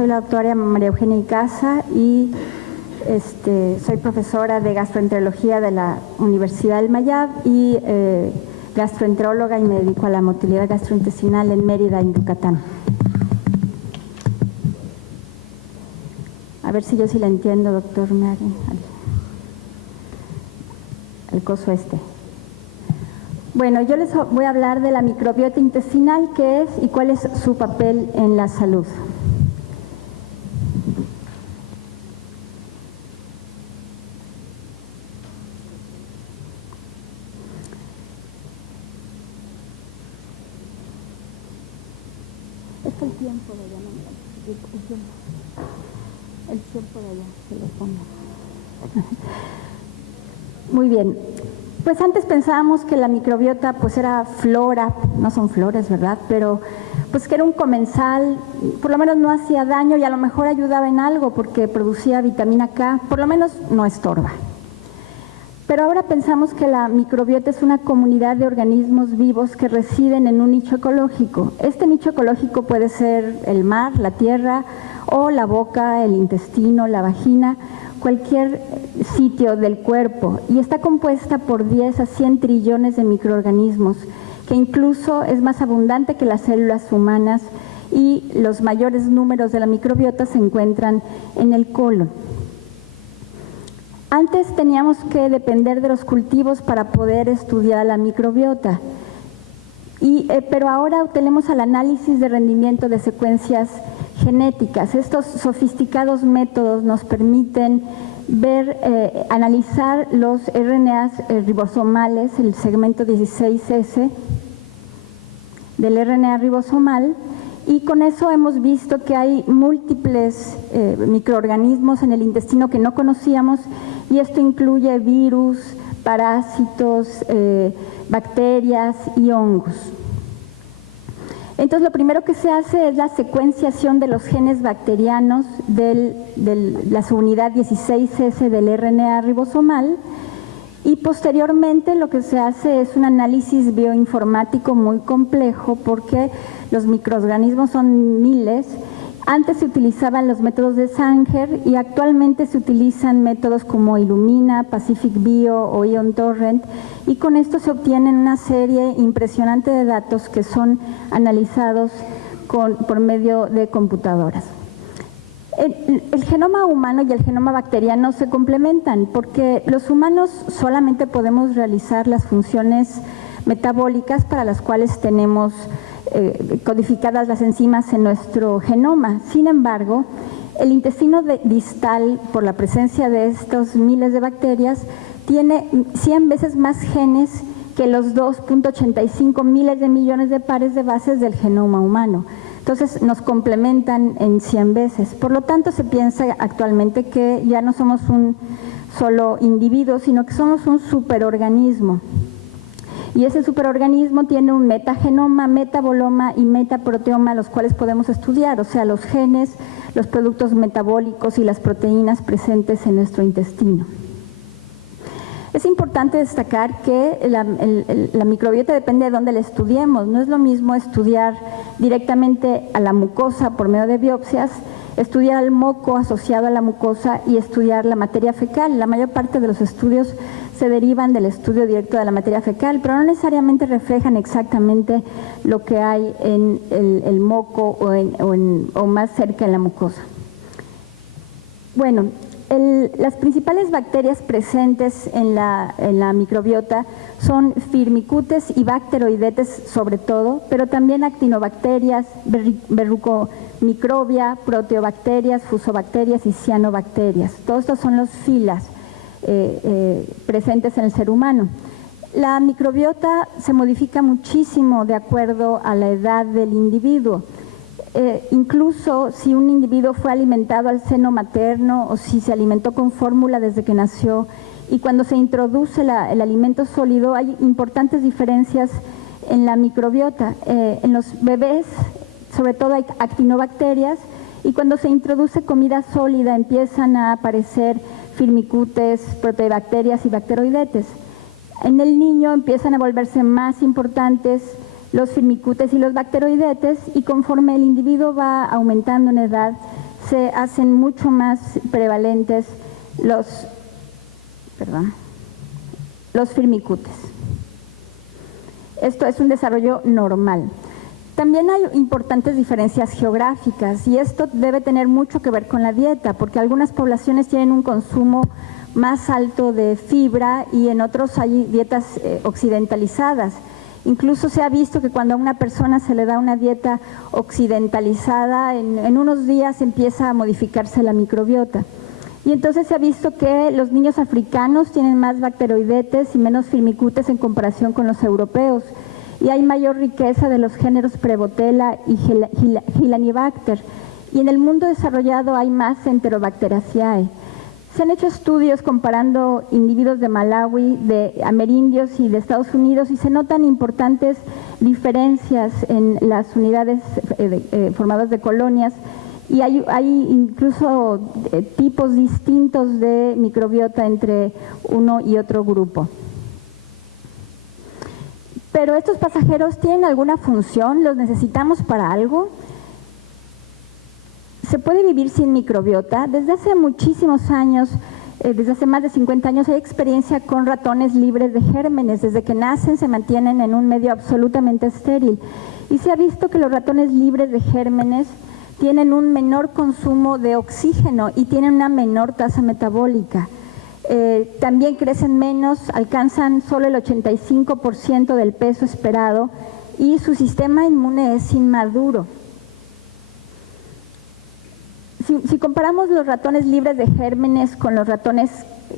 soy la doctora María Eugenia Icaza y soy profesora de gastroenterología de la Universidad del Mayab y gastroenteróloga, y me dedico a la motilidad gastrointestinal en Mérida, en Yucatán. A ver si yo sí la entiendo, doctor Mari, el coso este. Bueno, yo les voy a hablar de la microbiota intestinal, qué es y cuál es su papel en la salud. Es el tiempo de allá, ¿no? El tiempo de allá, se lo pongo. Muy bien. Pues antes pensábamos que la microbiota pues era flora, no son flores, ¿verdad? Pero pues que era un comensal, por lo menos no hacía daño y a lo mejor ayudaba en algo porque producía vitamina K, por lo menos no estorba. Pero ahora pensamos que la microbiota es una comunidad de organismos vivos que residen en un nicho ecológico. Este nicho ecológico puede ser el mar, la tierra, o la boca, el intestino, la vagina, cualquier sitio del cuerpo, y está compuesta por 10 a 100 trillones de microorganismos, que incluso es más abundante que las células humanas, y los mayores números de la microbiota se encuentran en el colon. Antes teníamos que depender de los cultivos para poder estudiar la microbiota, pero ahora tenemos el análisis de rendimiento de secuencias genéticas. Estos sofisticados métodos nos permiten analizar los RNAs ribosomales, el segmento 16S del RNA ribosomal, y con eso hemos visto que hay múltiples microorganismos en el intestino que no conocíamos, y esto incluye virus, parásitos, bacterias y hongos. Entonces, lo primero que se hace es la secuenciación de los genes bacterianos de la subunidad 16S del RNA ribosomal, y posteriormente lo que se hace es un análisis bioinformático muy complejo porque los microorganismos son miles. Antes se utilizaban los métodos de Sanger y actualmente se utilizan métodos como Illumina, Pacific Bio o Ion Torrent, y con esto se obtienen una serie impresionante de datos que son analizados por medio de computadoras. El genoma humano y el genoma bacteriano se complementan porque los humanos solamente podemos realizar las funciones metabólicas para las cuales tenemos codificadas las enzimas en nuestro genoma. Sin embargo, el intestino distal, por la presencia de estos miles de bacterias, tiene 100 veces más genes que los 2.85 miles de millones de pares de bases del genoma humano. Entonces nos complementan en 100 veces. Por lo tanto, se piensa actualmente que ya no somos un solo individuo, sino que somos un superorganismo. Y ese superorganismo tiene un metagenoma, metaboloma y metaproteoma, los cuales podemos estudiar, o sea, los genes, los productos metabólicos y las proteínas presentes en nuestro intestino. Es importante destacar que la microbiota depende de dónde la estudiemos. No es lo mismo estudiar directamente a la mucosa por medio de biopsias, estudiar el moco asociado a la mucosa y estudiar la materia fecal. La mayor parte de los estudios se derivan del estudio directo de la materia fecal, pero no necesariamente reflejan exactamente lo que hay en el moco o más cerca en la mucosa. Bueno, las principales bacterias presentes en la microbiota son Firmicutes y Bacteroidetes sobre todo, pero también actinobacterias, verrucomicrobia, proteobacterias, fusobacterias y cianobacterias. Todos estos son los filas presentes en el ser humano. La microbiota se modifica muchísimo de acuerdo a la edad del individuo. Incluso si un individuo fue alimentado al seno materno o si se alimentó con fórmula desde que nació, y cuando se introduce el alimento sólido, hay importantes diferencias en la microbiota. En los bebés, sobre todo, hay actinobacterias, y cuando se introduce comida sólida empiezan a aparecer Firmicutes, proteobacterias y bacteroidetes. En el niño empiezan a volverse más importantes los Firmicutes y los bacteroidetes, y conforme el individuo va aumentando en edad se hacen mucho más prevalentes los firmicutes. Esto es un desarrollo normal. También hay importantes diferencias geográficas y esto debe tener mucho que ver con la dieta, porque algunas poblaciones tienen un consumo más alto de fibra y en otros hay dietas occidentalizadas. Incluso se ha visto que cuando a una persona se le da una dieta occidentalizada, en unos días empieza a modificarse la microbiota. Y entonces se ha visto que los niños africanos tienen más bacteroidetes y menos firmicutes en comparación con los europeos. Y hay mayor riqueza de los géneros Prevotella y Helicobacter. Y en el mundo desarrollado hay más Enterobacteriaceae. Se han hecho estudios comparando individuos de Malawi, de amerindios y de Estados Unidos y se notan importantes diferencias en las unidades formadas de colonias y hay incluso tipos distintos de microbiota entre uno y otro grupo. Pero estos pasajeros tienen alguna función, los necesitamos para algo. ¿Se puede vivir sin microbiota? Desde hace muchísimos años, desde hace más de 50 años, hay experiencia con ratones libres de gérmenes. Desde que nacen se mantienen en un medio absolutamente estéril. Y se ha visto que los ratones libres de gérmenes tienen un menor consumo de oxígeno y tienen una menor tasa metabólica. También crecen menos, alcanzan solo el 85% del peso esperado y su sistema inmune es inmaduro. Si comparamos los ratones libres de gérmenes con los ratones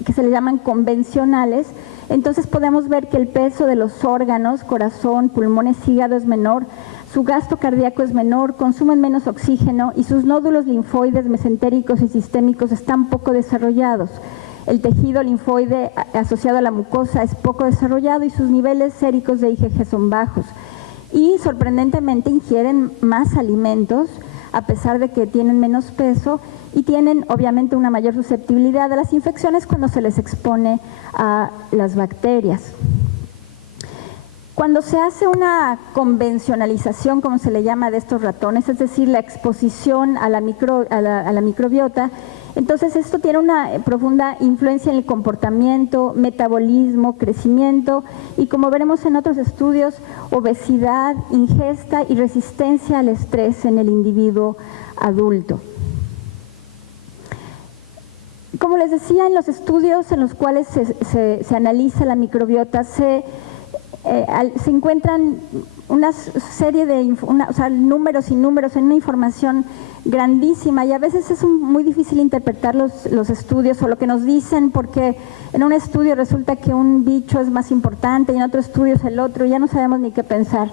que se les llaman convencionales, entonces podemos ver que el peso de los órganos, corazón, pulmones, hígado es menor, su gasto cardíaco es menor, consumen menos oxígeno y sus nódulos linfoides, mesentéricos y sistémicos están poco desarrollados. El tejido linfoide asociado a la mucosa es poco desarrollado y sus niveles séricos de IgG son bajos. Y sorprendentemente ingieren más alimentos a pesar de que tienen menos peso y tienen obviamente una mayor susceptibilidad a las infecciones cuando se les expone a las bacterias. Cuando se hace una convencionalización, como se le llama, de estos ratones, es decir, la exposición a la microbiota, entonces esto tiene una profunda influencia en el comportamiento, metabolismo, crecimiento y, como veremos en otros estudios, obesidad, ingesta y resistencia al estrés en el individuo adulto. Como les decía, en los estudios en los cuales se analiza la microbiota se encuentran una serie de números y números en una información grandísima y a veces es muy difícil interpretar los estudios o lo que nos dicen, porque en un estudio resulta que un bicho es más importante y en otro estudio es el otro y ya no sabemos ni qué pensar.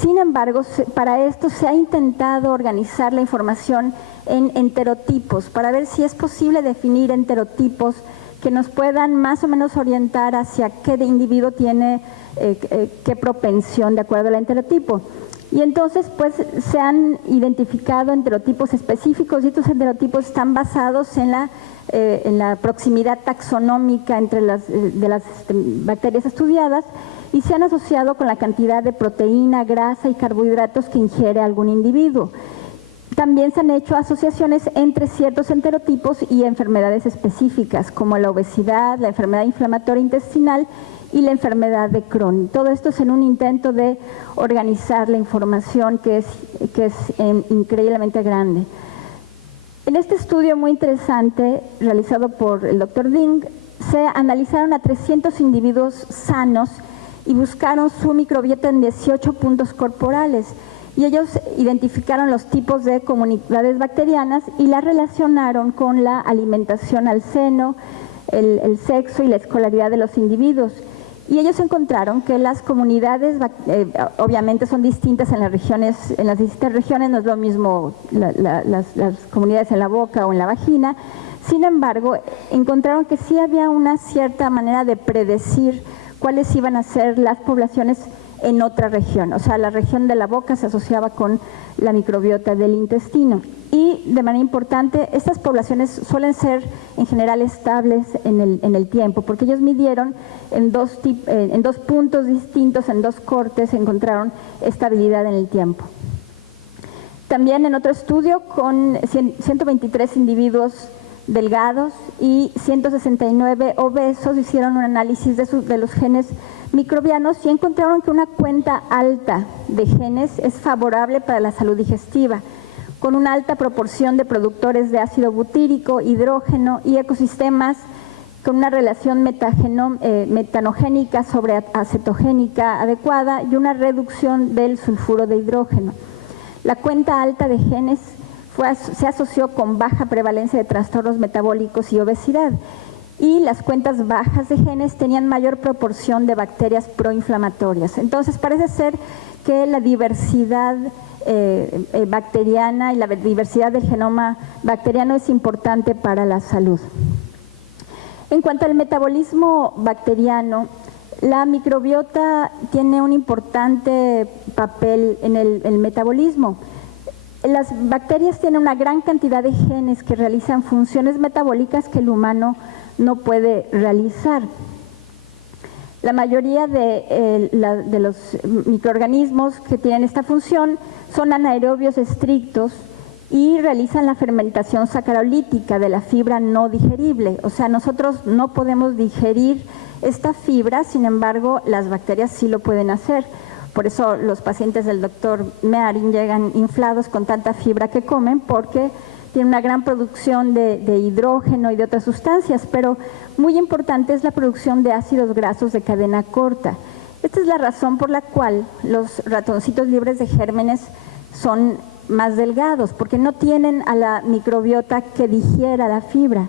Sin embargo, para esto se ha intentado organizar la información en enterotipos para ver si es posible definir enterotipos que nos puedan más o menos orientar hacia qué individuo tiene qué propensión de acuerdo al enterotipo. Y entonces pues se han identificado enterotipos específicos y estos enterotipos están basados en la proximidad taxonómica entre las bacterias estudiadas y se han asociado con la cantidad de proteína, grasa y carbohidratos que ingiere algún individuo. También se han hecho asociaciones entre ciertos enterotipos y enfermedades específicas, como la obesidad, la enfermedad inflamatoria intestinal y la enfermedad de Crohn. Todo esto es en un intento de organizar la información que es increíblemente grande. En este estudio muy interesante, realizado por el Dr. Ding, se analizaron a 300 individuos sanos y buscaron su microbiota en 18 puntos corporales. Y ellos identificaron los tipos de comunidades bacterianas y las relacionaron con la alimentación al seno, el sexo y la escolaridad de los individuos. Y ellos encontraron que las comunidades, obviamente son distintas en las distintas regiones, no es lo mismo las comunidades en la boca o en la vagina. Sin embargo, encontraron que sí había una cierta manera de predecir cuáles iban a ser las poblaciones en otra región, o sea, la región de la boca se asociaba con la microbiota del intestino. Y de manera importante, estas poblaciones suelen ser en general estables en el tiempo, porque ellos midieron en dos puntos distintos, en dos cortes, encontraron estabilidad en el tiempo. También en otro estudio con 123 individuos delgados y 169 obesos hicieron un análisis de los genes microbianos y encontraron que una cuenta alta de genes es favorable para la salud digestiva, con una alta proporción de productores de ácido butírico, hidrógeno y ecosistemas con una relación metanogénica sobre acetogénica adecuada y una reducción del sulfuro de hidrógeno. La cuenta alta de genes se asoció con baja prevalencia de trastornos metabólicos y obesidad, y las cuentas bajas de genes tenían mayor proporción de bacterias proinflamatorias. Entonces parece ser que la diversidad bacteriana y la diversidad del genoma bacteriano es importante para la salud. En cuanto al metabolismo bacteriano, la microbiota tiene un importante papel en el metabolismo. Las bacterias tienen una gran cantidad de genes que realizan funciones metabólicas que el humano no puede realizar. La mayoría de los microorganismos que tienen esta función son anaerobios estrictos y realizan la fermentación sacarolítica de la fibra no digerible. O sea, nosotros no podemos digerir esta fibra, sin embargo, las bacterias sí lo pueden hacer. Por eso los pacientes del doctor Meharin llegan inflados con tanta fibra que comen, porque tiene una gran producción de hidrógeno y de otras sustancias, pero muy importante es la producción de ácidos grasos de cadena corta. Esta es la razón por la cual los ratoncitos libres de gérmenes son más delgados, porque no tienen a la microbiota que digiera la fibra.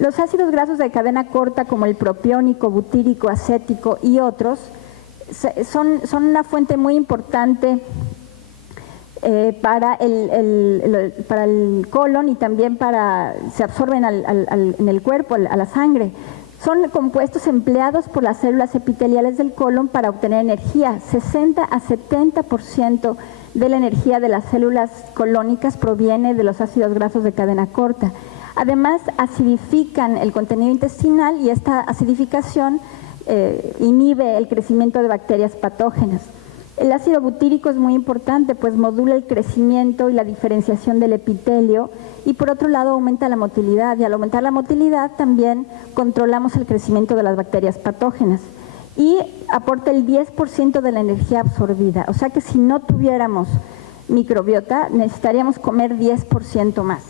Los ácidos grasos de cadena corta, como el propiónico, butírico, acético y otros, son una fuente muy importante para el colon y también se absorben en el cuerpo, a la sangre. Son compuestos empleados por las células epiteliales del colon para obtener energía. 60 a 70% de la energía de las células colónicas proviene de los ácidos grasos de cadena corta. Además, acidifican el contenido intestinal y esta acidificación inhibe el crecimiento de bacterias patógenas. El ácido butírico es muy importante, pues modula el crecimiento y la diferenciación del epitelio y por otro lado aumenta la motilidad, y al aumentar la motilidad también controlamos el crecimiento de las bacterias patógenas y aporta el 10% de la energía absorbida. O sea que si no tuviéramos microbiota necesitaríamos comer 10% más.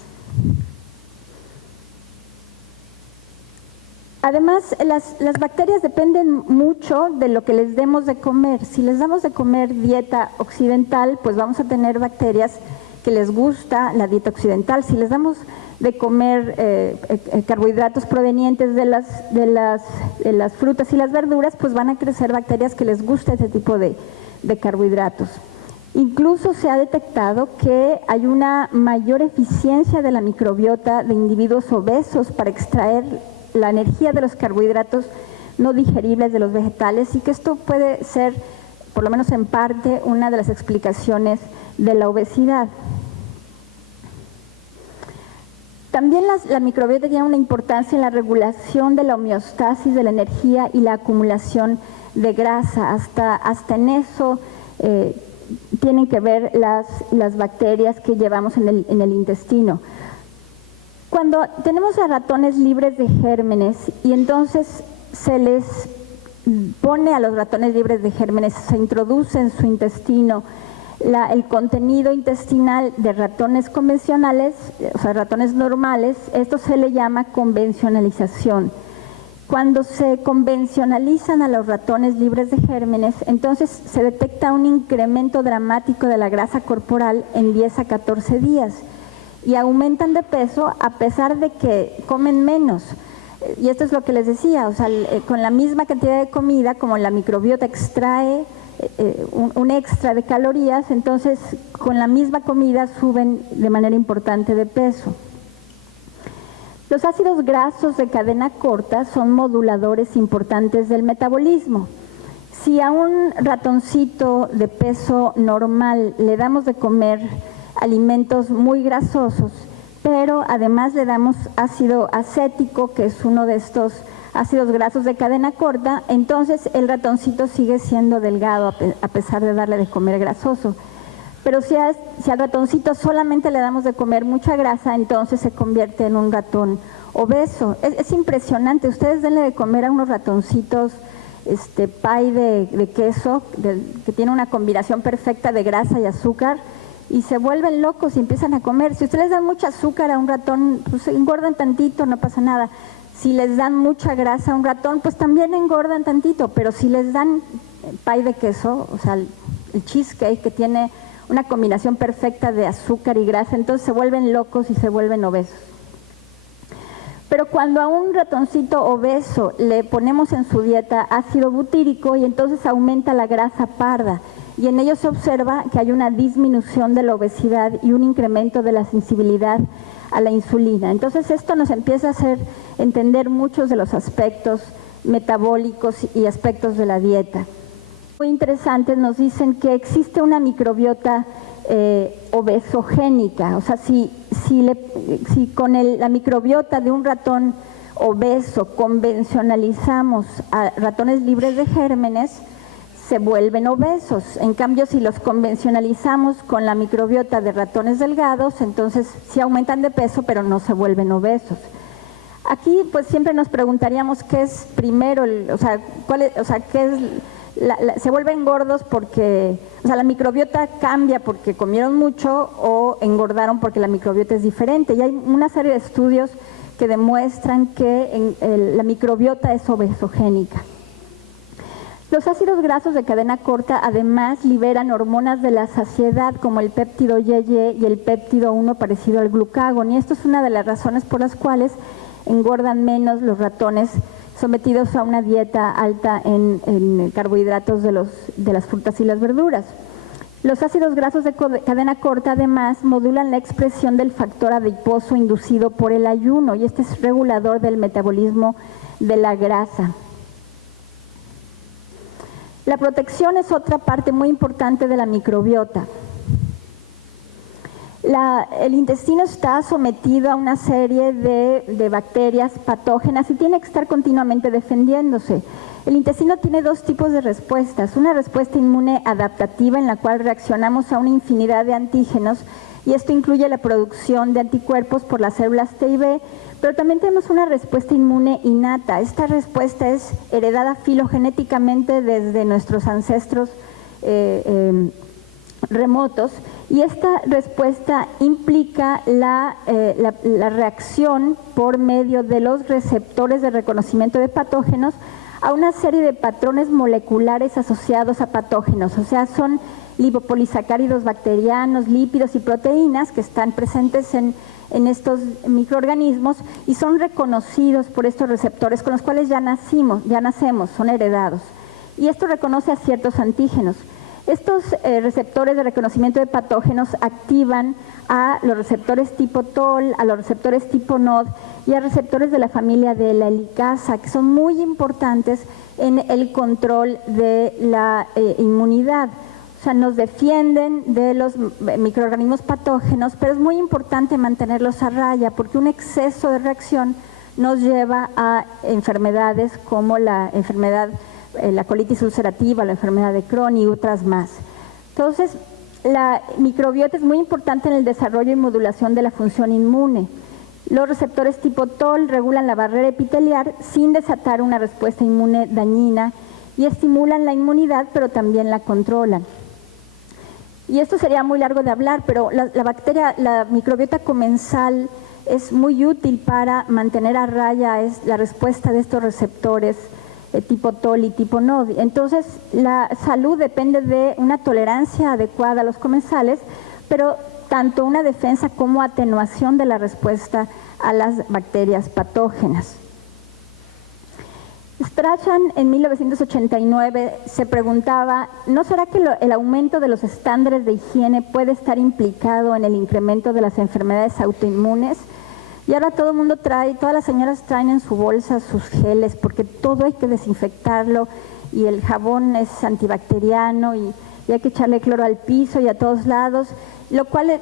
Además, las bacterias dependen mucho de lo que les demos de comer. Si les damos de comer dieta occidental, pues vamos a tener bacterias que les gusta la dieta occidental. Si les damos de comer carbohidratos provenientes de las frutas y las verduras, pues van a crecer bacterias que les gusta ese tipo de carbohidratos. Incluso se ha detectado que hay una mayor eficiencia de la microbiota de individuos obesos para extraer la energía de los carbohidratos no digeribles de los vegetales, y que esto puede ser, por lo menos en parte, una de las explicaciones de la obesidad. También la microbiota tiene una importancia en la regulación de la homeostasis de la energía y la acumulación de grasa. Hasta en eso tienen que ver las bacterias que llevamos en el intestino. Cuando tenemos a ratones libres de gérmenes y entonces se les pone a los ratones libres de gérmenes, se introduce en su intestino el contenido intestinal de ratones convencionales, o sea, ratones normales, esto se le llama convencionalización. Cuando se convencionalizan a los ratones libres de gérmenes, entonces se detecta un incremento dramático de la grasa corporal en 10 a 14 días. Y aumentan de peso a pesar de que comen menos. Y esto es lo que les decía, o sea, con la misma cantidad de comida, como la microbiota extrae un extra de calorías, entonces con la misma comida suben de manera importante de peso. Los ácidos grasos de cadena corta son moduladores importantes del metabolismo. Si a un ratoncito de peso normal le damos de comer alimentos muy grasosos, pero además le damos ácido acético, que es uno de estos ácidos grasos de cadena corta, entonces el ratoncito sigue siendo delgado a pesar de darle de comer grasoso. Pero si al ratoncito solamente le damos de comer mucha grasa, entonces se convierte en un ratón obeso. Es impresionante. Ustedes denle de comer a unos ratoncitos pie de queso, que tiene una combinación perfecta de grasa y azúcar, y se vuelven locos y empiezan a comer. Si ustedes dan mucha azúcar a un ratón, pues engordan tantito, no pasa nada. Si les dan mucha grasa a un ratón, pues también engordan tantito. Pero si les dan pie de queso, o sea, el cheesecake, que tiene una combinación perfecta de azúcar y grasa, entonces se vuelven locos y se vuelven obesos. Pero cuando a un ratoncito obeso le ponemos en su dieta ácido butírico, y entonces aumenta la grasa parda, y en ello se observa que hay una disminución de la obesidad y un incremento de la sensibilidad a la insulina. Entonces esto nos empieza a hacer entender muchos de los aspectos metabólicos y aspectos de la dieta. Muy interesantes, nos dicen que existe una microbiota obesogénica, o sea, si con la microbiota de un ratón obeso convencionalizamos a ratones libres de gérmenes, se vuelven obesos. En cambio, si los convencionalizamos con la microbiota de ratones delgados, entonces sí aumentan de peso, pero no se vuelven obesos. Aquí, pues siempre nos preguntaríamos qué es primero, qué es se vuelven gordos porque, la microbiota cambia porque comieron mucho, o engordaron porque la microbiota es diferente. Y hay una serie de estudios que demuestran que la microbiota es obesogénica. Los ácidos grasos de cadena corta además liberan hormonas de la saciedad como el péptido YY y el péptido 1 parecido al glucagón, y esto es una de las razones por las cuales engordan menos los ratones sometidos a una dieta alta en carbohidratos de las frutas y las verduras. Los ácidos grasos de cadena corta además modulan la expresión del factor adiposo inducido por el ayuno, y este es regulador del metabolismo de la grasa. La protección es otra parte muy importante de la microbiota. El intestino está sometido a una serie de bacterias patógenas y tiene que estar continuamente defendiéndose. El intestino tiene dos tipos de respuestas: una respuesta inmune adaptativa, en la cual reaccionamos a una infinidad de antígenos, y esto incluye la producción de anticuerpos por las células T y B, pero también tenemos una respuesta inmune innata. Esta respuesta es heredada filogenéticamente desde nuestros ancestros remotos, y esta respuesta implica la reacción por medio de los receptores de reconocimiento de patógenos a una serie de patrones moleculares asociados a patógenos, o sea, son lipopolisacáridos bacterianos, lípidos y proteínas que están presentes en estos microorganismos y son reconocidos por estos receptores con los cuales ya nacemos, son heredados. Y esto reconoce a ciertos antígenos. Estos receptores de reconocimiento de patógenos activan a los receptores tipo TOL, a los receptores tipo NOD y a receptores de la familia de la helicasa, que son muy importantes en el control de la inmunidad. O sea, nos defienden de los microorganismos patógenos, pero es muy importante mantenerlos a raya, porque un exceso de reacción nos lleva a enfermedades como la colitis ulcerativa, la enfermedad de Crohn y otras más. Entonces, la microbiota es muy importante en el desarrollo y modulación de la función inmune. Los receptores tipo TOL regulan la barrera epitelial sin desatar una respuesta inmune dañina y estimulan la inmunidad, pero también la controlan. Y esto sería muy largo de hablar, pero la microbiota comensal es muy útil para mantener a raya la respuesta de estos receptores tipo TOL y tipo NOD. Entonces, la salud depende de una tolerancia adecuada a los comensales, pero tanto una defensa como atenuación de la respuesta a las bacterias patógenas. Strachan en 1989 se preguntaba, ¿no será que el aumento de los estándares de higiene puede estar implicado en el incremento de las enfermedades autoinmunes? Y ahora todo el mundo todas las señoras traen en su bolsa sus geles, porque todo hay que desinfectarlo, y el jabón es antibacteriano, y y hay que echarle cloro al piso y a todos lados, lo cual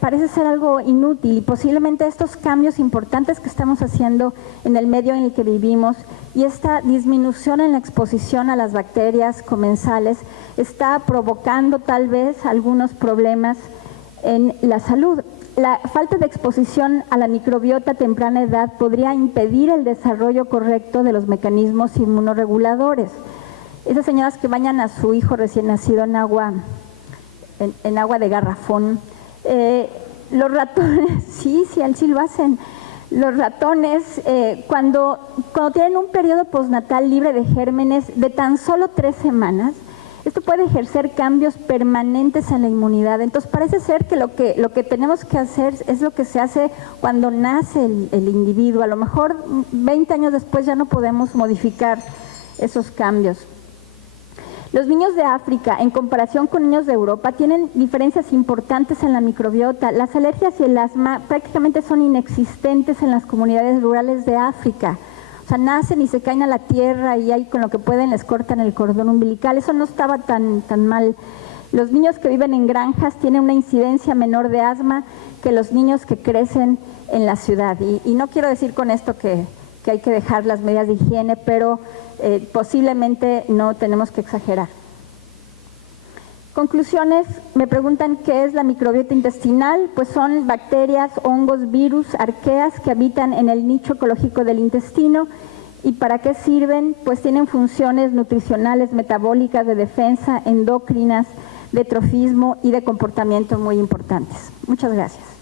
parece ser algo inútil, y posiblemente estos cambios importantes que estamos haciendo en el medio en el que vivimos y esta disminución en la exposición a las bacterias comensales está provocando tal vez algunos problemas en la salud. La falta de exposición a la microbiota a temprana edad podría impedir el desarrollo correcto de los mecanismos inmunorreguladores. Esas señoras que bañan a su hijo recién nacido en agua de garrafón, los ratones, sí lo hacen. Los ratones, cuando tienen un periodo postnatal libre de gérmenes de tan solo 3 semanas, esto puede ejercer cambios permanentes en la inmunidad. Entonces parece ser que lo que tenemos que hacer es lo que se hace cuando nace el individuo. A lo mejor 20 años después ya no podemos modificar esos cambios. Los niños de África, en comparación con niños de Europa, tienen diferencias importantes en la microbiota. Las alergias y el asma prácticamente son inexistentes en las comunidades rurales de África. O sea, nacen y se caen a la tierra y ahí con lo que pueden les cortan el cordón umbilical. Eso no estaba tan mal. Los niños que viven en granjas tienen una incidencia menor de asma que los niños que crecen en la ciudad. Y no quiero decir con esto que hay que dejar las medidas de higiene, pero posiblemente no tenemos que exagerar. Conclusiones, me preguntan qué es la microbiota intestinal. Pues son bacterias, hongos, virus, arqueas que habitan en el nicho ecológico del intestino. ¿Y para qué sirven? Pues tienen funciones nutricionales, metabólicas, de defensa, endocrinas, de trofismo y de comportamiento muy importantes. Muchas gracias.